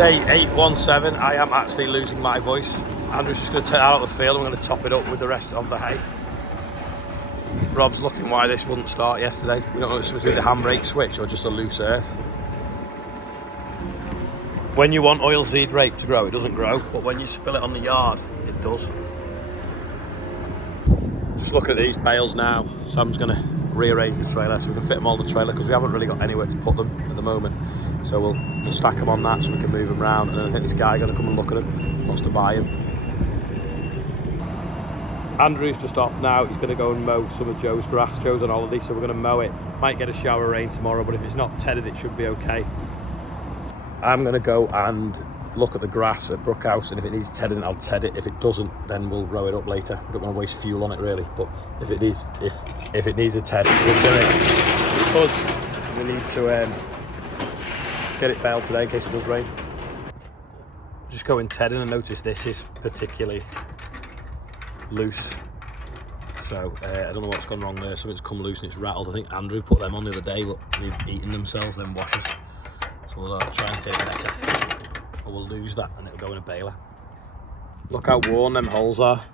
Day817. I am actually losing my voice. Andrew's just going to take it out of the field and we're going to top it up with the rest of the hay. Rob's looking why this wouldn't start yesterday. We don't know if it's with the handbrake switch or just a loose earth. When you want oilseed rape to grow, it doesn't grow, but when you spill it on the yard, it does. Just look at these bales now. Sam's going to rearrange the trailer so we can fit them on the trailer because we haven't really got anywhere to put them at the moment. So we'll stack them on that so we can move them around, and then I think this guy going to come and look at them, wants to buy them. Andrew's just off now. He's going to go and mow some of Joe's grass. Joe's on holiday, so we're going to mow it. Might get a shower of rain tomorrow, but if it's not tedded, it should be okay. I'm going to go and look at the grass at Brookhouse, and if it needs tedding, I'll ted it. If it doesn't, then we'll row it up later. We don't want to waste fuel on it really, but if it needs a ted, we'll do it because we need to get it baled today in case it does rain. Just going tedding and notice this is particularly loose, so I don't know what's gone wrong there. Something's come loose and it's rattled. I think Andrew put them on the other day, but they've eaten themselves, them washers. So we'll try and get it better, or we'll lose that and it'll go in a baler. Look how worn them holes are,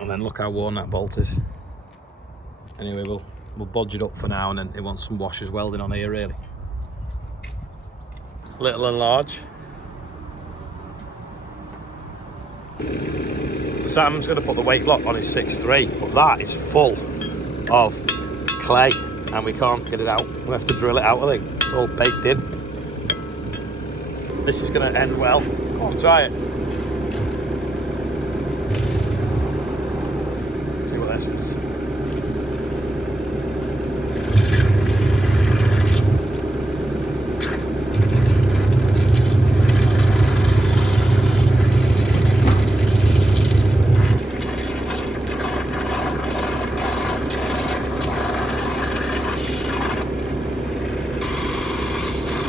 and then look how worn that bolt is. Anyway, we'll bodge it up for now, and then it wants some washers welding on here really. Little and large. Sam's going to put the weight lock on his 6.3, but that is full of clay and we can't get it out. We have to drill it out, I think. It's all baked in. This is going to end well. Come on, try it. See what this is.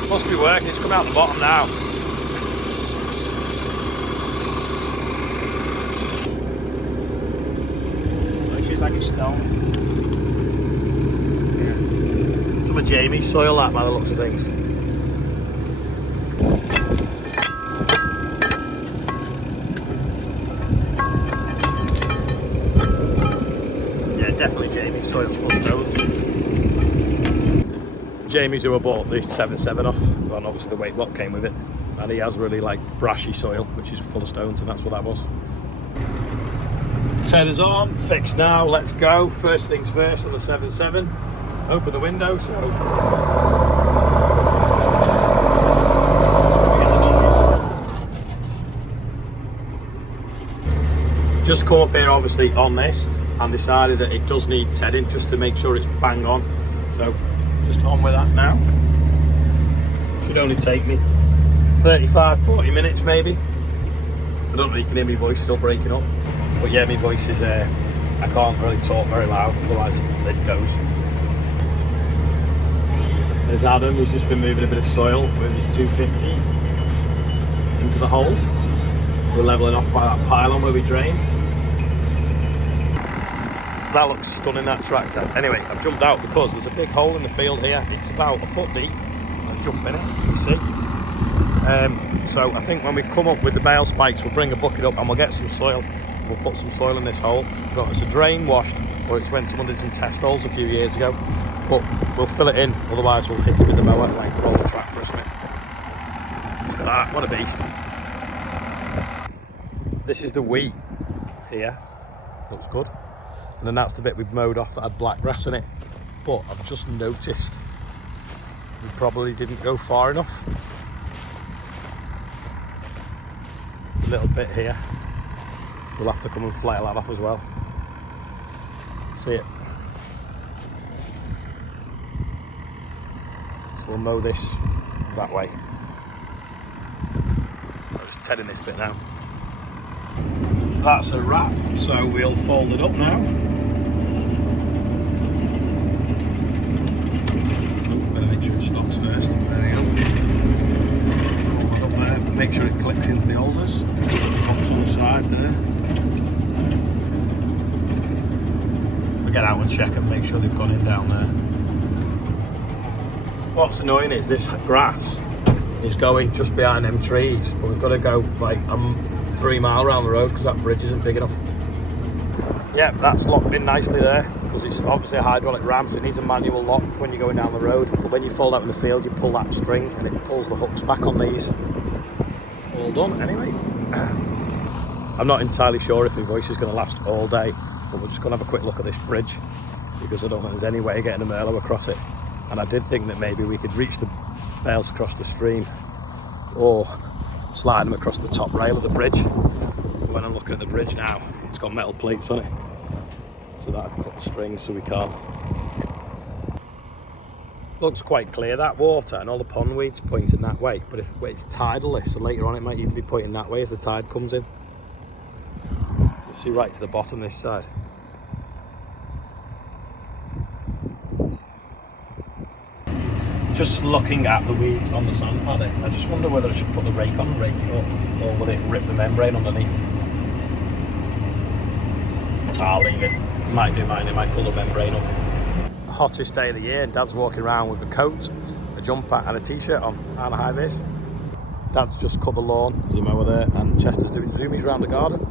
Must be working, it's coming out the bottom now. Looks like it's stone. Yeah. Some of Jamie's soil, that, by the looks of things. Yeah, definitely Jamie's soil, full stones. Jamie's who I bought the 7.7 off, and obviously the weight lock came with it, and he has really like brashy soil which is full of stones, and that's what that was. Tedder's on, fixed now, let's go. First things first on the 7.7, open the window so just come up here obviously on this and decided that it does need tedding just to make sure it's bang on, so just on with that now. Should only take me 35-40 minutes maybe. I don't know if you can hear my voice still breaking up, but yeah, my voice is I can't really talk very loud, otherwise it goes. There's Adam, who's just been moving a bit of soil with his 250 into the hole. We're levelling off by that pylon where we drained. That looks stunning, that tractor. Anyway, I've jumped out because there's a big hole in the field here. It's about a foot deep. I'll jump in it, you see. So I think when we come up with the bale spikes, we'll bring a bucket up and we'll get some soil. We'll put some soil in this hole. It's a drain washed, or it's when someone did some test holes a few years ago. But we'll fill it in, otherwise we'll hit it with the mower like roll the tractor or something. Look at that, what a beast. This is the wheat here. Looks good. And then that's the bit we've mowed off that had black grass in it. But I've just noticed we probably didn't go far enough. It's a little bit here. We'll have to come and flail that off as well. See it? So we'll mow this that way. I'm just tedding this bit now. That's a wrap, so we'll fold it up now. Better make sure it stops first. There we go. Fold it up there, make sure it clicks into the holders. Drops on the side there. We'll get out and check and make sure they've gone in down there. What's annoying is this grass is going just behind them trees, but we've got to go like 3 miles around the road because that bridge isn't big enough. Yeah, that's locked in nicely there because it's obviously a hydraulic ram, so it needs a manual lock when you're going down the road. But when you fold out in the field, you pull that string and it pulls the hooks back on these. All done anyway. I'm not entirely sure if my voice is going to last all day, but we're just going to have a quick look at this bridge because I don't think there's any way of getting a Merlot across it. And I did think that maybe we could reach the bales across the stream or slide them across the top rail of the bridge. But when I'm looking at the bridge now, it's got metal plates on it, so that I've cut the strings so we can't. Looks quite clear, that water, and all the pond weeds pointing that way, but if it's tidal this, so later on it might even be pointing that way as the tide comes in. You see right to the bottom this side. Just looking at the weeds on the sand paddock, I just wonder whether I should put the rake on and rake it up, or would it rip the membrane underneath? I'll leave it. Might do mine, it might pull the membrane up. Hottest day of the year, Dad's walking around with a coat, a jumper and a t-shirt on, and a high vis. Dad's just cut the lawn, there's a mower there, and Chester's doing zoomies around the garden.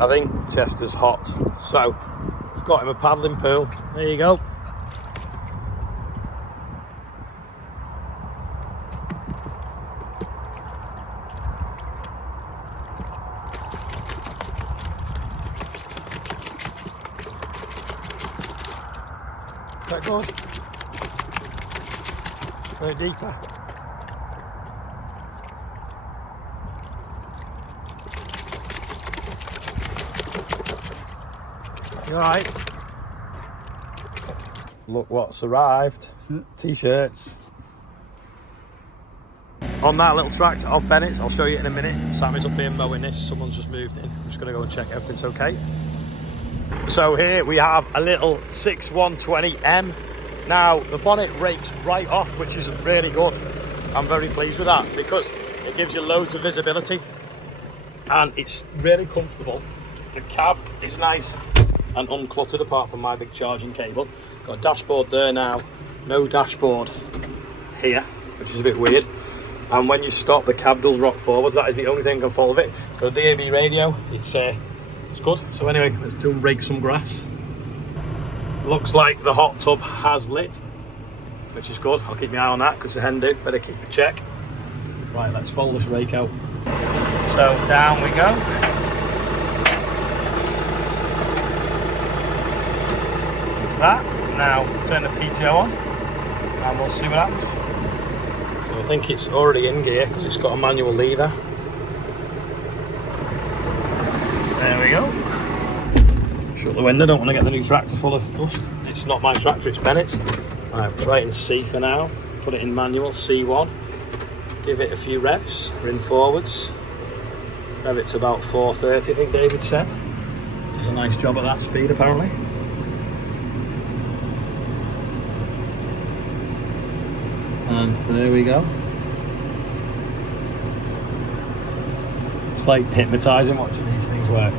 I think Chester's hot, so I've got him a paddling pool. There you go. Is that good? Very deeper. You alright? Look what's arrived. T-shirts. On that little tractor of Bennett's, I'll show you in a minute. Sammy's up here mowing this, someone's just moved in. I'm just going to go and check everything's okay. So here we have a little 6120M. Now the bonnet rakes right off, which is really good. I'm very pleased with that because it gives you loads of visibility and it's really comfortable. The cab is nice and uncluttered apart from my big charging cable. Got a dashboard there now, no dashboard here, which is a bit weird. And when you stop, the cab does rock forwards. That is the only thing I can fault of it. It's got a DAB radio. It's good. So anyway, let's do and rake some grass. Looks like the hot tub has lit, which is good. I'll keep my eye on that because the hen do. Better keep a check. Right, let's fold this rake out. So down we go. It's that. Now turn the PTO on and we'll see what happens. So I think it's already in gear because it's got a manual lever. There we go. Shut the window, don't want to get the new tractor full of dust. It's not my tractor, it's Bennett's. Right, try it in C for now. Put it in manual, C1. Give it a few revs, we're in forwards. Rev it to about 430, I think David said. Does a nice job at that speed apparently. And there we go. It's like hypnotising watching these things work.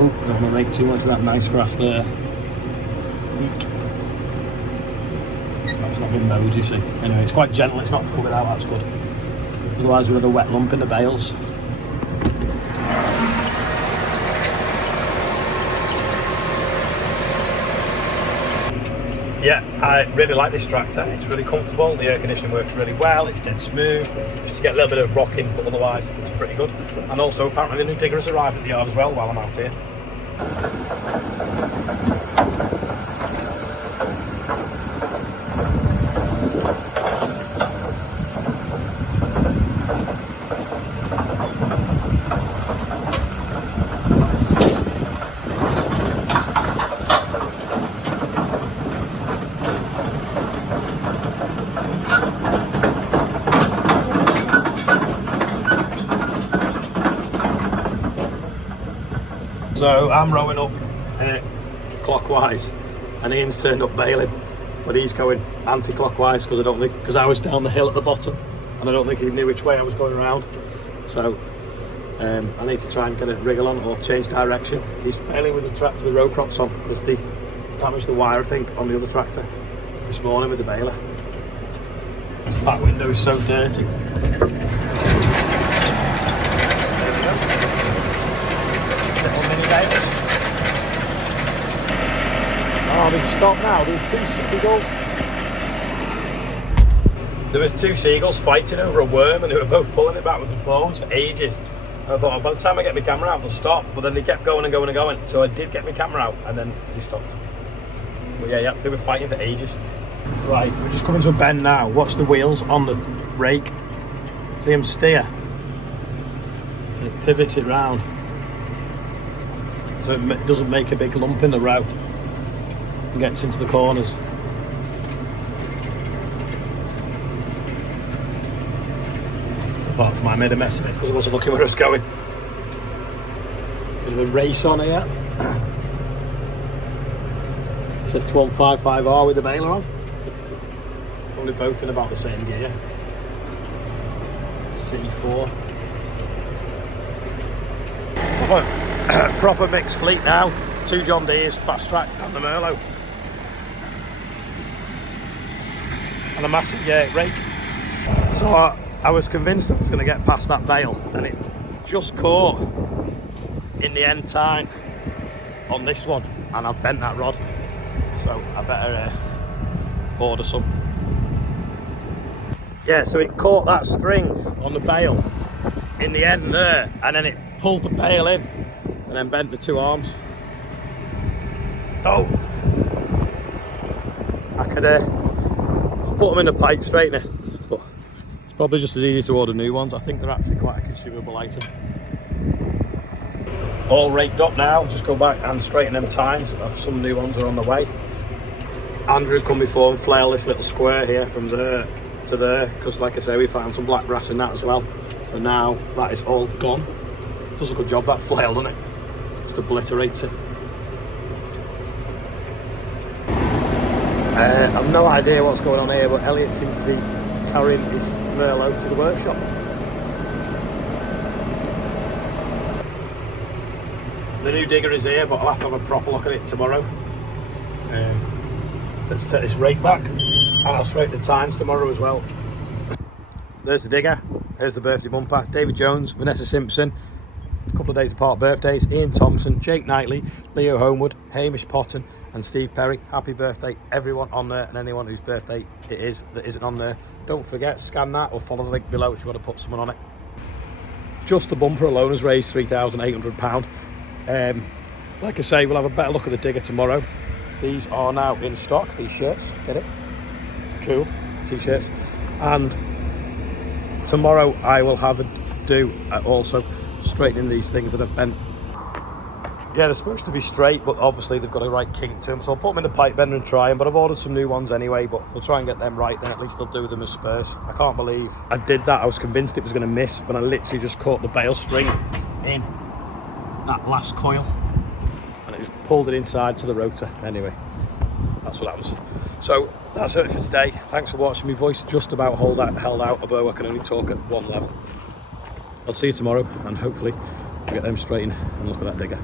Oh, don't want to make too much of that nice grass there. Eek. That's not been mowed, you see. Anyway, it's quite gentle, it's not pulled out, that's good. Otherwise we'd have a wet lump in the bales. Yeah, I really like this tractor. It's really comfortable, the air conditioning works really well, it's dead smooth. Just to get a little bit of rocking, but otherwise it's pretty good. And also apparently the new digger has arrived at the yard as well while I'm out here. So I'm rowing up clockwise and Ian's turned up bailing, but he's going anti-clockwise because I was down the hill at the bottom and I don't think he knew which way I was going around. So I need to try and get a wriggle on or change direction. He's failing with the row crops on because they damaged the wire, I think, on the other tractor this morning with the baler. This back window is so dirty. There we go. Little mini balers. Oh, they've stopped now. There's two seagulls. There was two seagulls fighting over a worm, and they were both pulling it backwards and forwards for ages. I thought, by the time I get my camera out, they'll stop. But then they kept going and going and going. So I did get my camera out, and then they stopped. But yeah, they were fighting for ages. Right, we're just coming to a bend now. Watch the wheels on the rake. See them steer. And it pivots it round, so it doesn't make a big lump in the route and gets into the corners. Apart from I made a mess of it because I wasn't looking where I was going. Bit of a race on here. 6155R with the baler on. Probably both in about the same gear. C4. Proper mixed fleet now. 2 John Deeres, fast track and the Merlot. And a massive rake. So I was convinced I was going to get past that bale, and it just caught in the end time on this one, and I've bent that rod, so I better order some. Yeah, so it caught that string on the bale in the end there, and then it pulled the bale in and then bent the 2 arms. Oh, I could put them in the pipe straightener, but it's probably just as easy to order new ones. I think they're actually quite a consumable item. All raked up now, just go back and straighten them tines. Some new ones are on the way. Andrew come before and flail this little square here from there to there, because like I say, we found some black brass in that as well. So now that is all gone. Does a good job, that flail, doesn't it? Just obliterates it. I've no idea what's going on here, but Elliot seems to be carrying his Merlot to the workshop. The new digger is here, but I'll have to have a proper look at it tomorrow. Let's take this rake back, and I'll straighten the tines tomorrow as well. There's the digger, here's the birthday bumper. David Jones, Vanessa Simpson, a couple of days apart birthdays. Ian Thompson, Jake Knightley, Leo Homewood, Hamish Potton and Steve Perry. Happy birthday everyone on there, and anyone whose birthday it is that isn't on there. Don't forget, scan that or follow the link below if you want to put someone on it. Just the bumper alone has raised £3,800. Like I say, we'll have a better look at the digger tomorrow. These are now in stock, these shirts, get it? Cool, t-shirts. And tomorrow I will have a do also straightening these things that have bent. Yeah, they're supposed to be straight, but obviously they've got a right kink to them, so I'll put them in the pipe bender and try them. But I've ordered some new ones anyway, but we'll try and get them right, then at least they'll do them as spurs. I can't believe I did that. I was convinced it was going to miss, but I literally just caught the bale string in that last coil and it just pulled it inside to the rotor. Anyway, that's what happens. So that's it for today. Thanks for watching. My voice just about held out, although I can only talk at one level. I'll see you tomorrow, and hopefully we'll get them straightened and look at that digger.